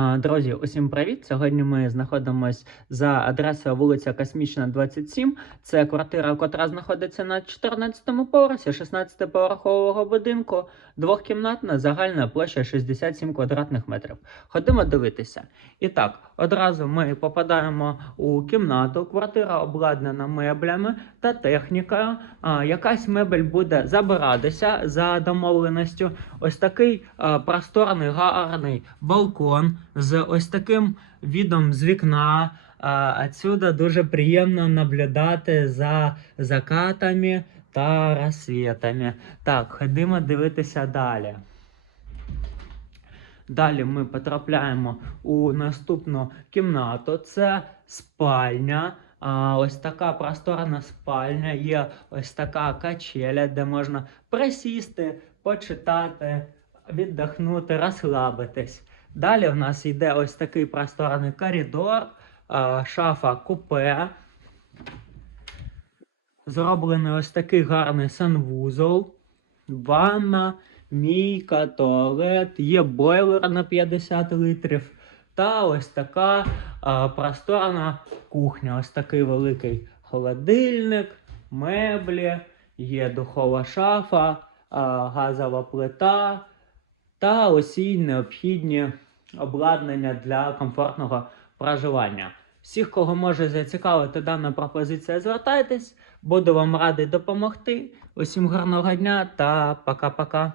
Друзі, усім привіт! Сьогодні ми знаходимося за адресою вулиця Космічна, 27. Це квартира, котра знаходиться на 14-му поверсі 16-поверхового будинку, двохкімнатна, загальна площа 67 квадратних метрів. Ходимо дивитися. І так, одразу ми попадаємо у кімнату. Квартира обладнана меблями та технікою. Якась мебель буде забиратися за домовленістю. Ось такий просторний, гарний балкон з ось таким відом з вікна. А, Отсюда дуже приємно наблюдати за закатами та розсвітами. Так, ходимо дивитися далі. Далі ми потрапляємо у наступну кімнату. Це спальня. А, ось така просторна спальня. Є ось така качеля, де можна присісти, почитати, віддохнути, розслабитись. Далі в нас йде ось такий просторний коридор, шафа купе. Зроблений ось такий гарний санвузол, ванна, мійка, туалет, є бойлер на 50 літрів. Та ось така а, просторна кухня. Ось такий великий холодильник, меблі, є духова шафа, а, газова плита та усі необхідні обладнання для комфортного проживання. Всіх, кого може зацікавити дана пропозиція, звертайтесь. Буду вам радий допомогти. Усім гарного дня та пока-пока.